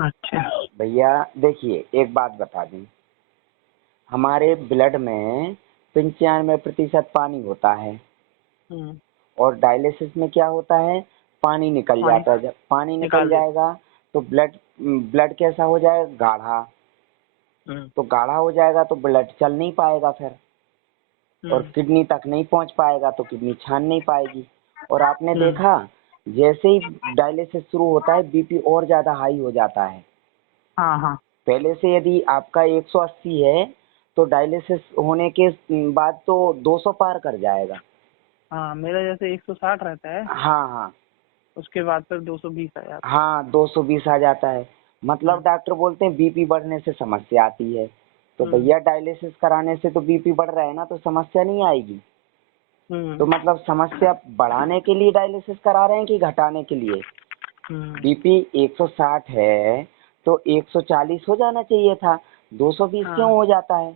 अच्छा। भैया देखिए, एक बात बता दूं, हमारे ब्लड में 95% पानी होता है और डायलिसिस में क्या होता है, पानी निकल पानी जाता है। जब पानी निकल निकाल देते। जाएगा तो ब्लड ब्लड कैसा हो जाएगा, गाढ़ा। हम्म तो गाढ़ा हो जाएगा तो ब्लड चल नहीं पाएगा फिर, और हम्म किडनी तक नहीं पहुंच पाएगा तो किडनी छान नहीं पाएगी। और आपने हम्म देखा, जैसे ही डायलिसिस शुरू होता है बीपी और ज्यादा हाई हो जाता है। हाँ हाँ पहले से यदि आपका 180 है तो डायलिसिस होने के बाद तो 200 पार कर जाएगा। हाँ, मेरा जैसे 160 रहता है, हाँ हाँ उसके बाद फिर 220 आ जाता हाँ, 220 आ जाता है। है। मतलब डॉक्टर बोलते हैं बीपी बढ़ने से समस्या आती है। तो हम्म भैया डायलिसिस कराने से तो बीपी बढ़ रहा है ना, तो समस्या नहीं आएगी। तो हम्म मतलब समस्या बढ़ाने के लिए डायलिसिस करा रहे हैं कि घटाने के लिए? हम्म बीपी 160 है तो 140 हो जाना चाहिए था, 220 क्यों हाँ हो जाता है?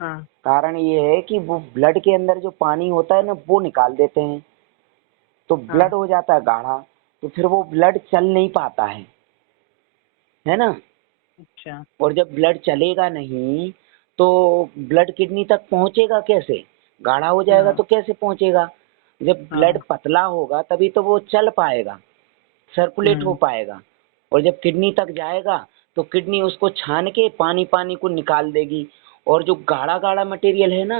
हाँ कारण ये है कि वो ब्लड के अंदर जो पानी होता है ना, वो निकाल देते हैं, तो हाँ। ब्लड हो जाता है गाढ़ा। तो फिर वो ब्लड चल नहीं पाता है ना। अच्छा। और जब ब्लड चलेगा नहीं तो ब्लड किडनी तक पहुंचेगा कैसे? गाढ़ा हो जाएगा हाँ तो कैसे पहुंचेगा? जब ब्लड हाँ। पतला होगा तभी तो वो चल पाएगा, सर्कुलेट हो हम्म पाएगा। और जब किडनी तक जाएगा तो किडनी उसको छान के पानी पानी को निकाल देगी। और जो गाढ़ा गाढ़ा मटेरियल है ना,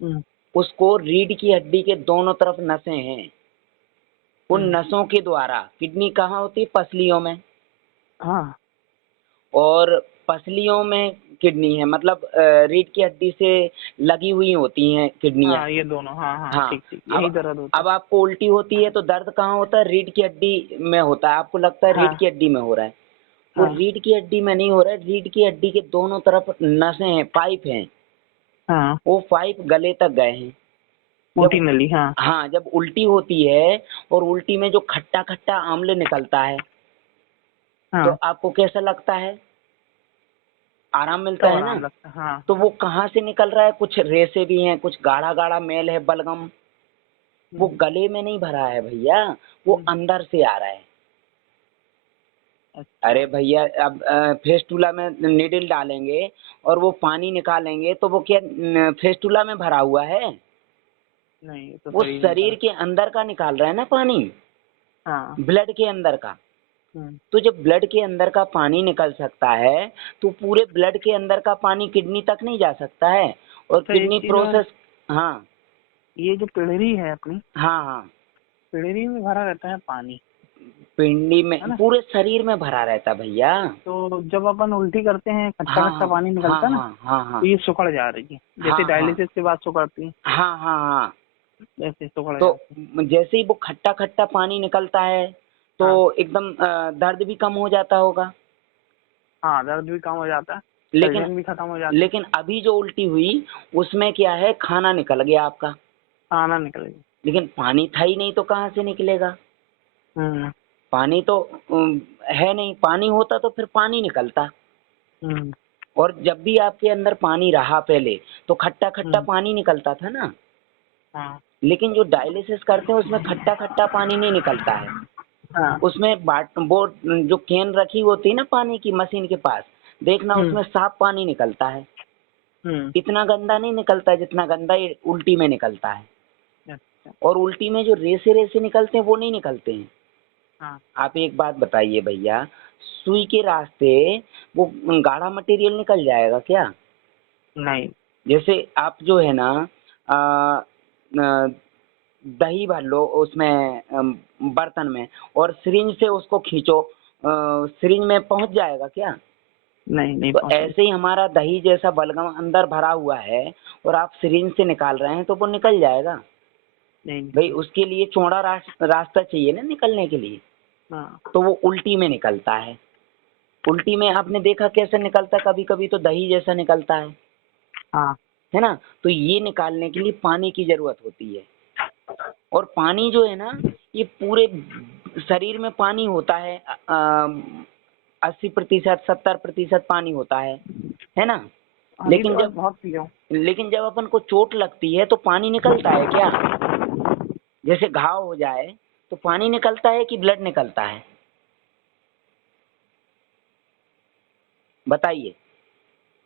हम्म उसको रीढ़ की हड्डी के दोनों तरफ नसें हैं, उन हम्म नसों के द्वारा, किडनी कहाँ होती है, पसलियों में। हाँ और पसलियों में किडनी है, मतलब रीढ़ की हड्डी से लगी हुई होती हैं किडनियां। हाँ, ये दोनों, हाँ हाँ, हाँ। ठीक ठीक, यही अब दर्द होता है। अब आपको उल्टी होती है तो दर्द कहाँ होता है, रीढ़ की हड्डी में होता है। आपको लगता है रीढ़ हाँ की हड्डी में हो रहा है, वो हाँ रीढ़ की हड्डी में नहीं हो रहा है। रीढ़ की हड्डी के दोनों तरफ नसें हैं, पाइप हैं, हाँ। वो पाइप गले तक गए हैं। मोटी जब नली, हाँ। हाँ, जब उल्टी होती है और उल्टी में जो खट्टा खट्टा आम्ल निकलता है तो हाँ, आपको कैसा लगता है, आराम मिलता तब है ना। आराम लगता है, हाँ। तो वो कहाँ से निकल रहा है, कुछ रेसे भी हैं, कुछ गाढ़ा गाढ़ा मैल है, बलगम। वो हम्म गले में नहीं भरा है भैया, वो हम्म, अंदर से आ रहा है। अच्छा। अरे भैया, अब फेस्टूला में निडल डालेंगे और वो पानी निकालेंगे तो वो क्या फेस्टूला में भरा हुआ है? नहीं, ये तो वो शरीर में शरीर भरा। के अंदर का निकाल रहा है ना पानी, हाँ। ब्लड के अंदर का। हम्म तो जब ब्लड के अंदर का पानी निकल सकता है तो पूरे ब्लड के अंदर का पानी किडनी तक नहीं जा सकता है, और अच्छा, एक किडनी चीज और, प्रोसेस। हाँ ये जो पिड़री है अपनी, हाँ हाँ, पिड़री में भरा रहता है पानी, पिंडी है में ना। पूरे शरीर में भरा रहता भैया। तो जब अपन उल्टी करते हैं, खट्टा हाँ खट्टा हाँ पानी हाँ निकलता है ना, हाँ हाँ हाँ तो ये सुखड़ जा रही है, जैसे हाँ हाँ डायलिसिस के बाद सुखड़ती है, हाँ हाँ हाँ। वैसे सुखड़ तो जाती है। जैसे ही वो खट्टा खट्टा पानी निकलता है तो हाँ एकदम दर्द भी कम हो जाता होगा। हाँ, दर्द भी कम हो जाता है, लेकिन जलन भी खत्म हो जाती है। लेकिन अभी जो उल्टी हुई उसमें क्या है, खाना निकल गया आपका, खाना निकलेगी। लेकिन पानी था ही नहीं तो कहाँ से निकलेगा? हम्म पानी तो है नहीं, पानी होता तो फिर पानी निकलता। हम्म और जब भी आपके अंदर पानी रहा पहले तो खट्टा खट्टा हम्म पानी निकलता था ना। हाँ लेकिन जो डायलिसिस करते हैं उसमें खट्टा खट्टा पानी नहीं निकलता है। हाँ। उसमें बाट वो जो कैन रखी होती है ना पानी की मशीन के पास, देखना हम्म उसमें साफ पानी निकलता है। हम्म इतना गंदा नहीं निकलता है जितना गंदा ये उल्टी में निकलता है। अच्छा। और उल्टी में जो रेसे रेसे निकलते हैं वो नहीं निकलते हैं। हाँ। आप एक बात बताइए भैया, सुई के रास्ते वो गाढ़ा मटेरियल निकल जाएगा क्या? नहीं। जैसे आप जो है ना, आ, आ, दही भर लो उसमें बर्तन में, और सिरिंज से उसको खींचो, सिरिंज में पहुंच जाएगा क्या? नहीं, नहीं तो पहुंचेगी। ऐसे ही हमारा दही जैसा बलगम अंदर भरा हुआ है और आप सिरिंज से निकाल रहे हैं तो वो निकल जाएगा। नहीं भाई निकलेगी। उसके लिए चौड़ा रास्ता चाहिए ना निकलने के लिए। हाँ तो वो उल्टी में निकलता है। उल्टी में आपने देखा कैसे निकलता है, कभी कभी तो दही जैसा निकलता हाँ। है ना। तो ये निकालने के लिए पानी की जरूरत होती है। और पानी जो है ना, ये पूरे शरीर में पानी होता है, 80% 70% पानी होता है ना। अभी लेकिन तो जब बहुत पी हूँ। लेकिन जब अपन को चोट लगती है तो पानी निकलता है क्या? जैसे घाव हो जाए तो पानी निकलता है कि ब्लड निकलता है? बताइए।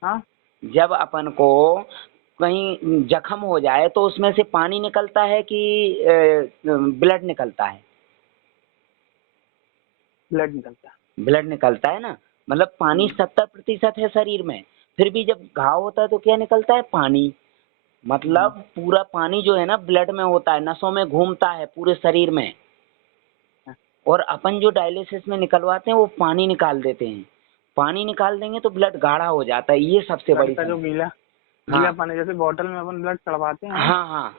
हाँ, जब अपन को कहीं जख्म हो जाए तो उसमें से पानी निकलता है कि ब्लड निकलता है? ब्लड निकलता है। ब्लड निकलता है ना, मतलब पानी 70% है शरीर में, फिर भी जब घाव होता है तो क्या निकलता है? पानी। मतलब पूरा पानी जो है ना ब्लड में होता है, नसों में घूमता है पूरे शरीर में। और अपन जो डायलिसिस में निकलवाते हैं वो पानी निकाल देते हैं। पानी निकाल देंगे तो ब्लड गाढ़ा हो जाता है, ये सबसे ब्लड बड़ी का जो समस्या। गीला गीला हाँ पानी, जैसे बॉटल में अपन ब्लड चढ़वाते हैं हाँ हाँ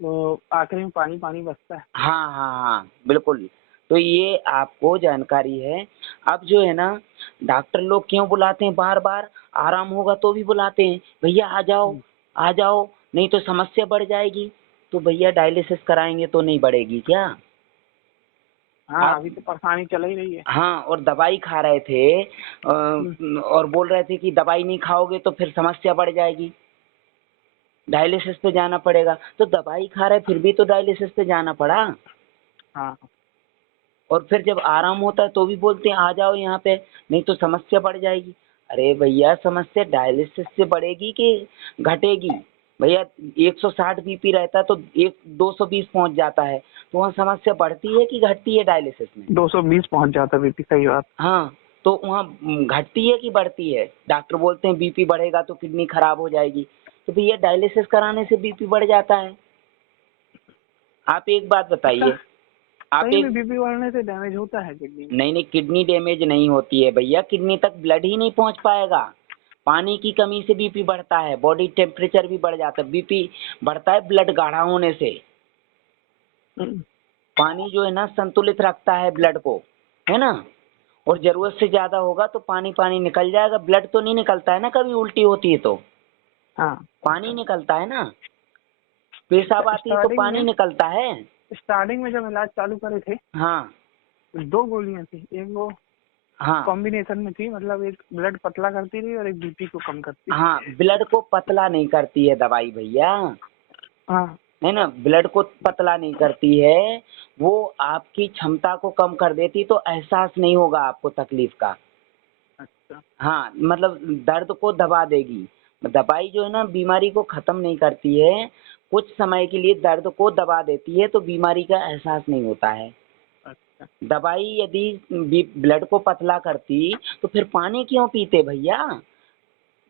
तो आखिरी में पानी पानी बचता है। हाँ हाँ हाँ बिल्कुल। तो ये आपको जानकारी है। अब जो है ना, डॉक्टर लोग क्यों बुलाते हैं बार बार? आराम होगा तो भी बुलाते हैं, भैया आ जाओ आ जाओ, नहीं तो समस्या बढ़ जाएगी। तो भैया डायलिसिस कराएंगे तो नहीं बढ़ेगी क्या? हाँ, आप अभी तो परेशानी चल ही रही है। हाँ, और दवाई खा रहे थे और बोल रहे थे कि दवाई नहीं खाओगे तो फिर समस्या बढ़ जाएगी, डायलिसिस पे जाना पड़ेगा। तो दवाई खा रहे फिर भी तो डायलिसिस पे जाना पड़ा। हाँ, और फिर जब आराम होता है तो भी बोलते हैं आ जाओ यहाँ पे, नहीं तो समस्या बढ़ जाएगी। अरे भैया, समस्या डायलिसिस से बढ़ेगी कि घटेगी? भैया 160 बीपी रहता है तो 220 पहुंच जाता है, तो वहाँ समस्या बढ़ती है कि घटती है डायलिसिस में? 220 पहुंच जाता है बीपी, सही बात। हाँ, तो वहाँ घटती है कि बढ़ती है? डॉक्टर बोलते हैं बीपी बढ़ेगा तो किडनी खराब हो जाएगी, तो भैया डायलिसिस कराने से बीपी बढ़ जाता है। आप एक बात अच्छा, बताइए, आप सही एक में बीपी बढ़ने से डैमेज होता है किडनी में? नहीं नहीं, किडनी डैमेज नहीं होती है भैया, किडनी तक ब्लड ही नहीं पहुंच पाएगा। पानी की कमी से बीपी बढ़ता है, बॉडी टेम्परेचर भी बढ़ जाता है, बीपी बढ़ता है ब्लड गाढ़ा होने से। हम्म, पानी जो है ना संतुलित रखता है ब्लड को, है ना? और जरूरत से ज्यादा होगा तो पानी पानी निकल जाएगा, ब्लड तो नहीं निकलता है ना कभी उल्टी होती है तो हाँ। पानी निकलता है ना, पेशाब आती है तो स्टार्टिंग पानी में निकलता है। स्टार्टिंग में जब इलाज चालू करे थे हाँ तो 2 गोलियां थी, एक वो हाँ कॉम्बिनेशन में थी, मतलब एक ब्लड पतला करती थी और एक बीपी को कम करती थी। हाँ, ब्लड को पतला नहीं करती है दवाई भैया, हाँ। है ना? ब्लड को पतला नहीं करती है, वो आपकी क्षमता को कम कर देती, तो एहसास नहीं होगा आपको तकलीफ का। अच्छा। हाँ, मतलब दर्द को दबा देगी। दवाई जो है ना बीमारी को खत्म नहीं करती है, कुछ समय के लिए दर्द को दबा देती है तो बीमारी का एहसास नहीं होता है। अच्छा। दवाई यदि ब्लड को पतला करती तो फिर पानी क्यों पीते भैया?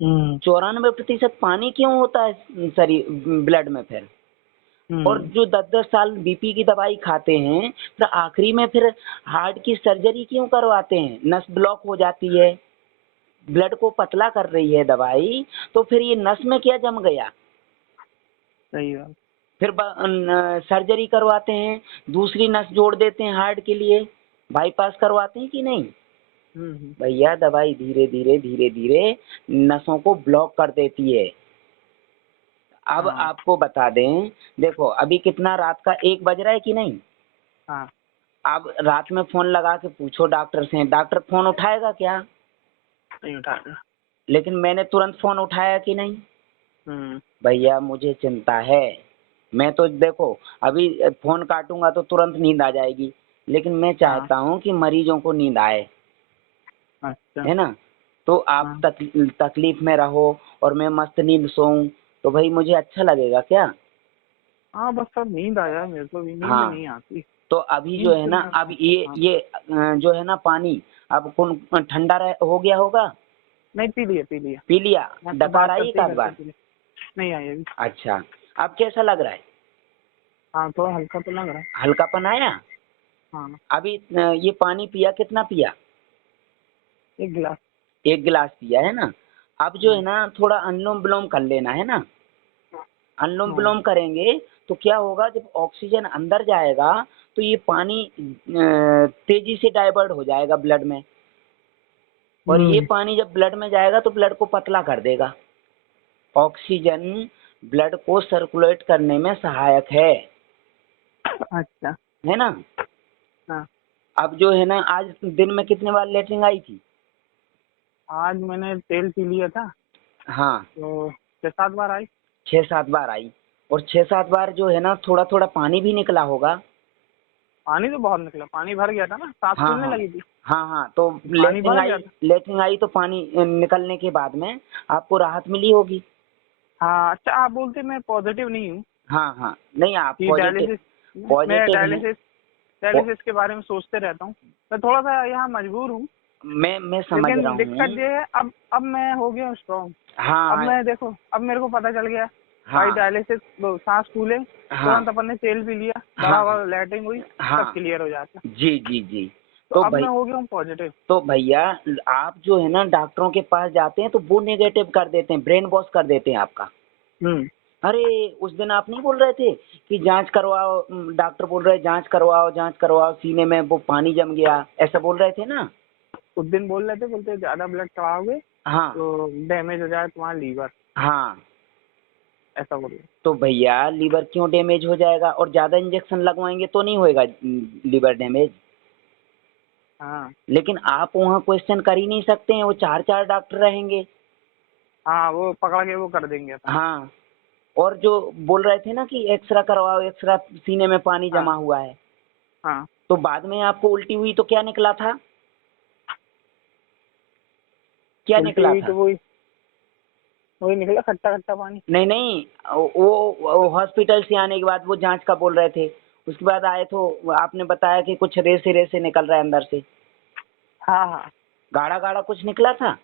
हम्म। 94% पानी क्यों होता है शरीर ब्लड में फिर? और हम्म। जो 10-10 साल बीपी की दवाई खाते हैं फिर आखिरी में फिर हार्ट की सर्जरी क्यों करवाते हैं? नस ब्लॉक हो जाती है, ब्लड को पतला कर रही है दवाई, तो फिर ये नस में क्या जम गया? सही बात। फिर सर्जरी करवाते हैं, दूसरी नस जोड़ देते हैं हार्ट के लिए, बाईपास करवाते हैं कि नहीं? हम्म। भैया दवाई धीरे धीरे धीरे धीरे नसों को ब्लॉक कर देती है। अब हाँ। आपको बता दें, देखो अभी कितना रात का 1 बज रहा है कि नहीं? हाँ, अब रात में फोन लगा के पूछो डॉक्टर से, डॉक्टर फोन उठाएगा क्या? नहीं उठाते। लेकिन मैंने तुरंत फोन उठाया कि नहीं? हम्म। भैया मुझे चिंता है, मैं तो देखो अभी फोन काटूंगा तो तुरंत नींद आ जाएगी, लेकिन मैं हाँ। चाहता हूँ कि मरीजों को नींद आए, अच्छा। है ना? तो आप हाँ। तकलीफ में रहो और मैं मस्त नींद सोऊं, तो भाई मुझे अच्छा लगेगा क्या? हाँ, बस अब नींद आ जाए, मेरे को भी नींद हाँ, नहीं आती। तो अभी जो नींद है से ना, मैं अब बहुत परेशान। ये जो है ना पानी, अब कौन ठंडा हो गया होगा? नहीं, पी लिया पी लिया। पी लिया? आपसे डकार बात आई एक करते ही आध करते बार? पी लिया। नहीं आई अभी। अच्छा, अब कैसा लग रहा है? हाँ, थोड़ा हल्का तो लग रहा है। हल्कापन आया? हाँ। अभी ये पानी पिया, कितना पिया? 1 गिलास। 1 गिलास पिया है ना? अब जो है ना थोड़ा अनुलोम विलोम कर लेना, है ना? अनुलोम हाँ। विलोम करेंगे तो क्या होगा, जब ऑक्सीजन अंदर जाएगा तो ये पानी तेजी से डाइवर्ट हो जाएगा ब्लड में, और ये हम्म। पानी जब ब्लड में जाएगा तो ब्लड को पतला कर देगा। ऑक्सीजन ब्लड को सर्कुलेट करने में सहायक अच्छा। है ना? हाँ, अब जो है ना, आज दिन में कितने बार लेटरिन आई थी? आज मैंने तेल पी लिया था हाँ, तो 6-7 बार आई। 6-7 बार आई। और 6-7 बार जो है ना थोड़ा थोड़ा पानी भी निकला होगा। पानी तो बहुत निकला, पानी भर गया था ना, सांस हाँ फूलने हाँ लगी थी। हाँ, तो पानी भर गया था। लेटरिन आई तो पानी निकलने के बाद में आपको राहत मिली होगी। हाँ अच्छा, आप बोलते मैं पॉजिटिव नहीं हूँ हाँ हाँ, नहीं आप कि पॉजिटिव डायलिसिस, मैं पॉजिटिव हैं। डायलिसिस के बारे में सोचते रहता हूँ। मैं थोड़ा सा यहाँ मजबूर हूँ, मैं समझ रहा लेकिन हूँ। दिक्कत ये है, अब मैं हो गया स्ट्रॉन्ग। अब हाँ मैं देखो, अब मेरे को पता चल गया भाई, हाँ डायलिसिस सांस फूले हाँ तुरंत अपन ने तेल पी लिया, हाँ बराबर लैट्रिन हुई, सब हाँ, क्लियर हो जाता। जी जी जी। तो तो अब भाई, मैं हो गया हूँ पॉजिटिव। तो भैया आप जो है ना डॉक्टरों के पास जाते हैं तो वो नेगेटिव कर देते हैं, ब्रेन वॉश कर देते हैं आपका। हम्म। अरे उस दिन आप नहीं बोल रहे थे कि जांच करवाओ, डॉक्टर बोल रहे जांच करवाओ, सीने में वो पानी जम गया, ऐसा बोल रहे थे ना। उस दिन बोल रहे थे, बोलते ज्यादा ब्लड चढ़ाओगे हाँ तो डैमेज हो जाए तुम्हारा लीवर, हाँ, ऐसा बोल रहे। तो भैया लीवर क्यों डैमेज हो जाएगा, और ज्यादा इंजेक्शन लगवाएंगे तो नहीं होएगा लीवर डैमेज। हाँ लेकिन आप वहाँ क्वेश्चन कर ही नहीं सकते हैं, वो चार चार डॉक्टर रहेंगे। हाँ, वो पकड़ के वो कर देंगे अपन। हाँ, और जो बोल रहे थे ना कि एक्सरा करवाओ, एक्सरा सीने में पानी हाँ जमा हुआ है, हाँ, तो बाद में आपको उल्टी हुई तो क्या निकला था, क्या उल्टी निकला हुई था। तो वही वही निकला, खट्टा खट्टा पानी। नहीं नहीं, वो हॉस्पिटल से आने के बाद वो जांच का बोल रहे थे, उसके बाद आए तो आपने बताया कि कुछ रेसे रेसे निकल रहा है अंदर से, हाँ हाँ गाढ़ा गाढ़ा कुछ निकला था।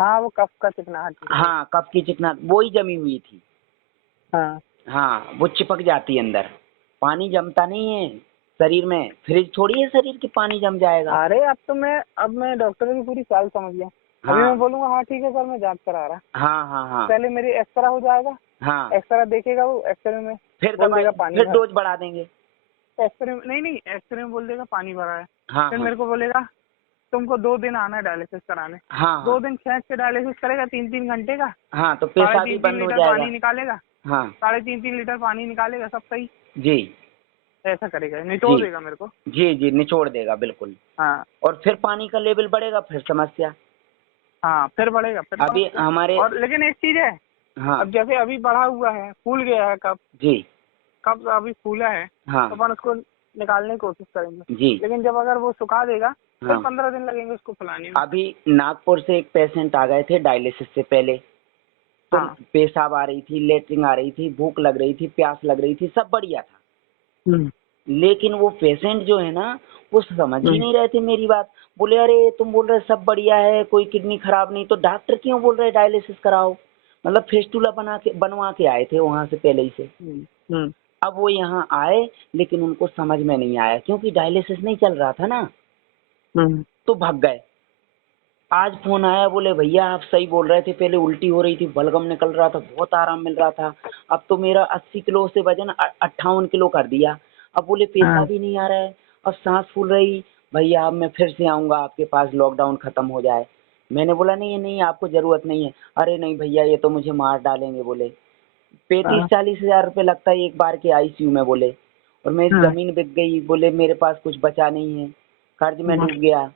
हाँ, वो कफ का चिकनाहट निकली। हाँ, कफ की चिकनाहट वो ही जमी हुई थी। हाँ हाँ, वो चिपक जाती है अंदर, पानी जमता नहीं है शरीर में, फ्रिज थोड़ी है शरीर की पानी जम जाएगा। अरे अब मैं डॉक्टर की पूरी चाल समझ गया। अभी मैं हाँ बोलूंगा हाँ ठीक है सर, मैं जांच करा रहा, हाँ हाँ हाँ पहले मेरी एक्सरा हो जाएगा, हाँ, एक्सरा देखेगा, वो एक्सरे में फिर बोल दवाई, देगा पानी फिर भरा। डोज बढ़ा देंगे। एक्सरे में नहीं नहीं, एक्सरे में बोल देगा पानी भरा है। हाँ फिर हाँ मेरे को बोलेगा तुमको 2 दिन आना है डायलिसिस कराने। हाँ हाँ 2 दिन खींच के डायलिसिस करेगा, 3-3 घंटे का, हाँ, तो साढ़े पेशाब भी तीन तीन बंद हो लीटर पानी जाएगा। निकालेगा, हाँ 3.5 लीटर पानी निकालेगा, सब सही। जी ऐसा करेगा, जी निचोड़ देगा मेरे को। जी जी, निचोड़ देगा बिल्कुल। हाँ और फिर पानी का लेवल बढ़ेगा, फिर समस्या। हाँ, फिर बढ़ेगा, फिर अभी समस्या। हमारे, और लेकिन एक चीज है, हाँ अब जैसे अभी बढ़ा हुआ है, फूल गया है, कब जी कब अभी फूला है, हाँ तो अपन उसको निकालने की कोशिश करेंगे। जी लेकिन जब अगर वो सुखा देगा, फिर हाँ, 15 दिन लगेंगे उसको फुलाने में। अभी नागपुर से एक पेशेंट आ गए थे डायलिसिस से पहले, तो हाँ। पेशाब आ रही थी, लेटरिन आ रही थी, भूख लग रही थी, प्यास लग रही थी, सब बढ़िया था। हम्म लेकिन वो पेशेंट जो है ना, वो समझ ही हम्म। नहीं रहे थे मेरी बात। बोले अरे तुम बोल रहे सब बढ़िया है, कोई किडनी खराब नहीं, तो डॉक्टर क्यों बोल रहे डायलिसिस कराओ। मतलब फेस्टुला बनवा के आए थे वहां से पहले ही से। हम्म हम्म अब वो यहाँ आए, लेकिन उनको समझ में नहीं आया क्योंकि डायलिसिस नहीं चल रहा था ना, हम्म। तो भाग गए। आज फोन आया, बोले भैया आप सही बोल रहे थे, पहले उल्टी हो रही थी, बलगम निकल रहा था, बहुत आराम मिल रहा था, अब तो मेरा 80 किलो से वजन 58 किलो कर दिया। अब बोले हाँ पेशाब भी नहीं आ रहा है, अब सांस फूल रही। भैया अब मैं फिर से आऊंगा आपके पास, लॉकडाउन खत्म हो जाए। मैंने बोला नहीं नहीं, आपको जरूरत नहीं है। अरे नहीं भैया, ये तो मुझे मार डालेंगे, बोले 35-40 हजार रुपये लगता है एक बार के आईसीयू में, बोले, और मेरी हाँ जमीन बिक गई, बोले मेरे पास कुछ बचा नहीं है, कर्ज में हाँ डूब गया।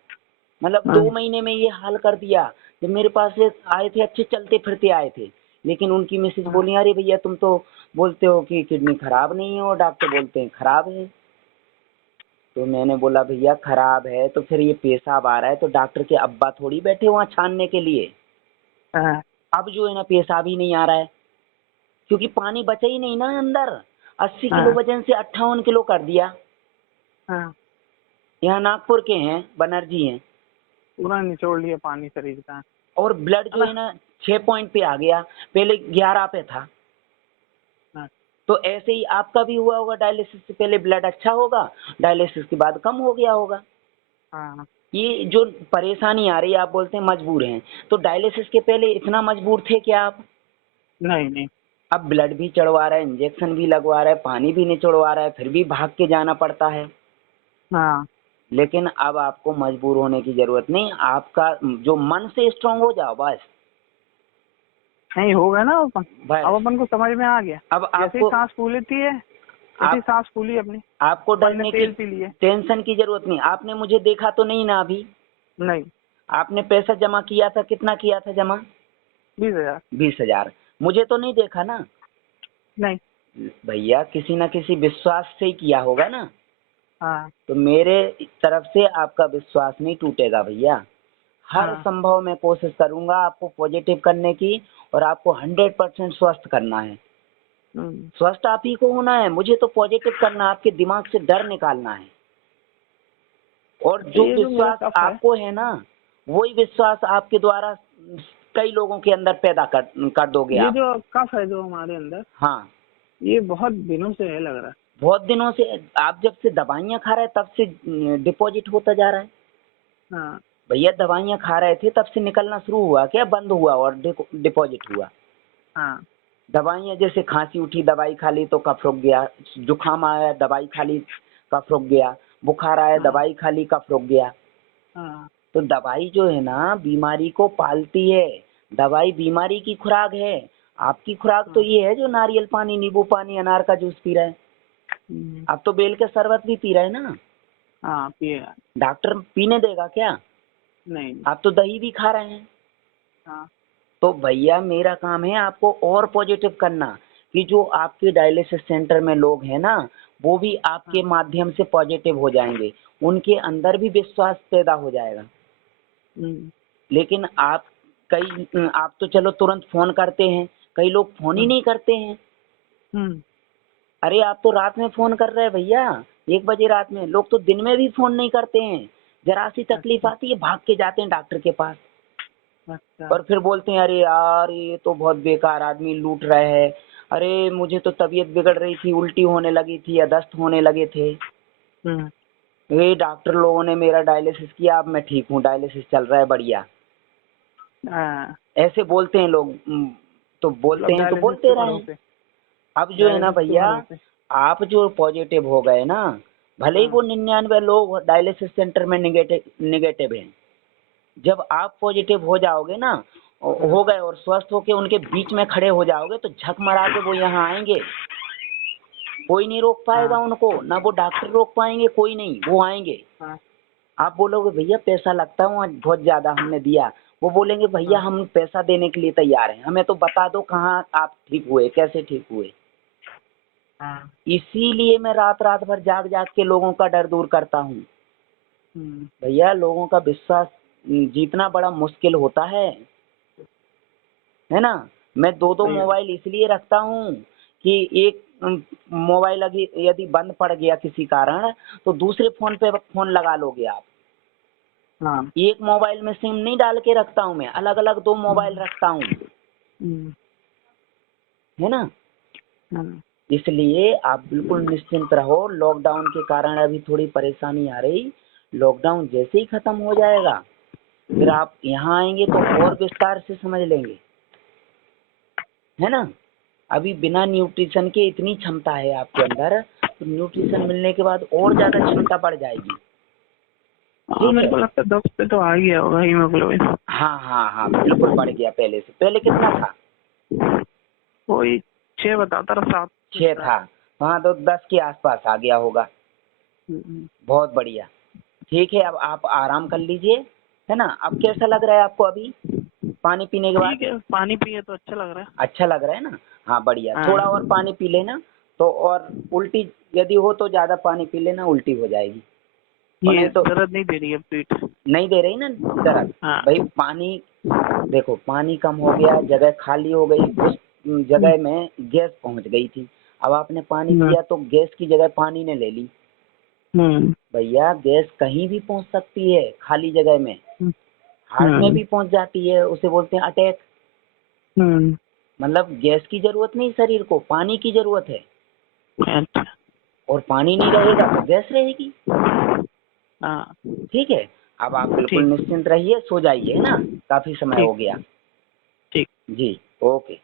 मतलब हाँ 2 महीने में ये हाल कर दिया। जब मेरे पास ये आए थे, अच्छे चलते फिरते आए थे, लेकिन उनकी मिसेज हाँ बोली अरे भैया तुम तो बोलते हो कि किडनी खराब नहीं है और डॉक्टर बोलते हैं खराब है। तो मैंने बोला भैया खराब है तो फिर ये पेशाब आ रहा है, तो डॉक्टर के अब्बा थोड़ी बैठे वहाँ छानने के लिए। हाँ अब जो है ना पेशाब ही नहीं आ रहा है, क्योंकि पानी बचा ही नहीं ना अंदर। 80 किलो हाँ वजन से 58 किलो कर दिया। हाँ, यहाँ नागपुर के हैं, बनर्जी हैं, पूरा निचोड़ लिया पानी शरीर का, और ब्लड है जो ना। है ना 6 पॉइंट पे आ गया, पहले 11 पे था। हाँ तो ऐसे ही आपका भी हुआ होगा, डायलिसिस से पहले ब्लड अच्छा होगा, डायलिसिस के बाद कम हो गया होगा। हाँ। ये जो परेशानी आ रही है, आप बोलते हैं मजबूर हैं, तो डायलिसिस के पहले इतना मजबूर थे क्या आप। नहीं नहीं। अब ब्लड भी चढ़वा रहा है, इंजेक्शन भी लगवा रहा है, पानी भी नहीं चढ़वा रहा है, फिर भी भाग के जाना पड़ता है। हाँ, लेकिन अब आपको मजबूर होने की जरूरत नहीं, आपका जो मन से स्ट्रांग हो जाओ बस। नहीं हो गया ना अपन। अब बस अपन को समझ में आ गया, अब जैसे ही आपको, सांस फूलती है, जैसे ही आप सांस फूली अपनी, आपको अपन ने डरने की, तेल पी लिए। टेंशन की जरूरत नहीं। आपने मुझे देखा तो नहीं ना अभी। नहीं। आपने पैसा जमा किया था, कितना किया था जमा। 20,000। 20 हजार। मुझे तो नहीं देखा ना। नहीं। भैया किसी ना किसी विश्वास से ही किया होगा ना। हाँ तो मेरे तरफ से आपका विश्वास नहीं टूटेगा भैया। हर हाँ संभव मैं कोशिश करूंगा आपको पॉजिटिव करने की, और आपको 100% स्वस्थ करना है। स्वस्थ आप ही को होना है, मुझे तो पॉजिटिव करना, आपके दिमाग से डर निकालना है। और जो ये जो मेरा विश्वास कफ है, आपको है ना, वही विश्वास आपके द्वारा कई लोगों के अंदर पैदा कर दोगे ये आप। जो कफ है जो हमारे अंदर, हाँ, ये बहुत दिनों से है लग रहा है। बहुत दिनों से, आप जब से दवाइयाँ खा रहे हैं तब से डिपॉजिट होता जा रहा है। हाँ भैया दवाइयाँ खा रहे थे तब से निकलना शुरू हुआ क्या, बंद हुआ और डिपॉजिट हुआ? हाँ दवाइयाँ, जैसे खांसी उठी दवाई खा ली तो कफ रुक गया, जुकाम आया दवाई खा ली कफ रुक गया, बुखार आया हाँ दवाई खा ली कफ रुक गया। हाँ तो दवाई जो है ना बीमारी को पालती है, दवाई बीमारी की खुराक है। आपकी खुराक तो ये है जो नारियल पानी, नींबू पानी, अनार का जूस पी रहे हैं। अब तो बेल के शरबत भी पी रहे हैं ना। हाँ पिएगा। डॉक्टर पीने देगा क्या? नहीं। आप तो दही भी खा रहे हैं। हाँ तो भैया मेरा काम है आपको और पॉजिटिव करना, कि जो आपके डायलिसिस सेंटर में लोग हैं ना, वो भी आपके माध्यम से पॉजिटिव हो जाएंगे, उनके अंदर भी विश्वास पैदा हो जाएगा। लेकिन आप तो चलो तुरंत फोन करते हैं, कई लोग फोन ही नहीं करते हैं। अरे आप तो रात में फोन कर रहे हैं भैया, 1 बजे रात में। लोग तो दिन में भी फोन नहीं करते हैं, जरा सी तकलीफ आती है भाग के जाते हैं डॉक्टर के पास। अच्छा। और फिर बोलते हैं अरे यार ये तो बहुत बेकार आदमी लूट रहे हैं, अरे मुझे तो तबीयत बिगड़ रही थी, उल्टी होने लगी थी या दस्त होने लगे थे, ये डॉक्टर लोगों ने मेरा डायलिसिस किया, अब मैं ठीक हूँ, डायलिसिस चल रहा है बढ़िया। ऐसे बोलते हैं लोग। तो बोलते हैं तो बोलते रहे। अब जो है ना भैया, आप जो पॉजिटिव हो गए ना, भले ही वो 99 लोग डायलिसिस सेंटर में निगेटिव हैं, जब आप पॉजिटिव हो जाओगे ना, हो गए और स्वस्थ होके उनके बीच में खड़े हो जाओगे, तो झक मारा के वो यहाँ आएंगे। कोई नहीं रोक पाएगा उनको, ना वो डॉक्टर रोक पाएंगे, कोई नहीं, वो आएंगे। आप बोलोगे भैया पैसा लगता है वहाँ बहुत ज्यादा, हमने दिया। वो बोलेंगे भैया हम पैसा देने के लिए तैयार हैं, हमें तो बता दो कहाँ आप ठीक हुए, कैसे ठीक हुए। इसीलिए मैं रात रात भर जाग जाग के लोगों का डर दूर करता हूँ। भैया लोगों का विश्वास जीतना बड़ा मुश्किल होता है ना। मैं 2-2 मोबाइल इसलिए रखता हूँ कि एक मोबाइल यदि बंद पड़ गया किसी कारण, तो दूसरे फोन पे फोन लगा लोगे आप। एक मोबाइल में सिम नहीं डाल के रखता हूँ मैं, अलग अलग 2 मोबाइल रखता हूँ, है ना। इसलिए आप बिल्कुल निश्चिंत रहो। लॉकडाउन के कारण अभी थोड़ी परेशानी आ रही, लॉकडाउन जैसे ही खत्म हो जाएगा फिर आप यहाँ आएंगे तो और विस्तार से समझ लेंगे, है ना। अभी बिना न्यूट्रिशन के इतनी क्षमता है आपके अंदर, तो न्यूट्रिशन मिलने के बाद और ज्यादा क्षमता बढ़ जाएगी। मेरे को लगता है 10 पे तो आ गया होगा हीमोग्लोबिन। हाँ बिल्कुल बढ़ गया पहले से। पहले कितना था? वही 6 बताता रहा, 6 था। हाँ तो 10 के आसपास आ गया होगा। बहुत बढ़िया। ठीक है, अब आप आराम कर लीजिए, है ना। अब कैसा लग रहा है आपको अभी पानी पीने के बाद? ठीक है, पानी पिए तो अच्छा लग रहा है। अच्छा लग रहा है ना। हाँ बढ़िया। थोड़ा और पानी पी लेना तो, और उल्टी यदि हो तो ज्यादा पानी पी लेना, उल्टी हो जाएगी। ये तो दर्द नहीं दे रही है पीठ, नहीं दे रही ना दर्द। भाई पानी देखो, पानी कम हो गया, जगह खाली हो गई, उस जगह में गैस पहुंच गई थी। अब आपने पानी पिया तो गैस की जगह पानी ने ले ली। भैया गैस कहीं भी पहुंच सकती है, खाली जगह में, हार्ट में भी पहुंच जाती है, उसे बोलते हैं अटैक। मतलब गैस की जरूरत नहीं शरीर को, पानी की जरूरत है। और पानी नहीं रहेगा तो गैस रहेगी। ठीक है, अब आप बिल्कुल निश्चिंत रहिए, सो जाइए, है ना, काफी समय हो गया। ठीक जी, ओके।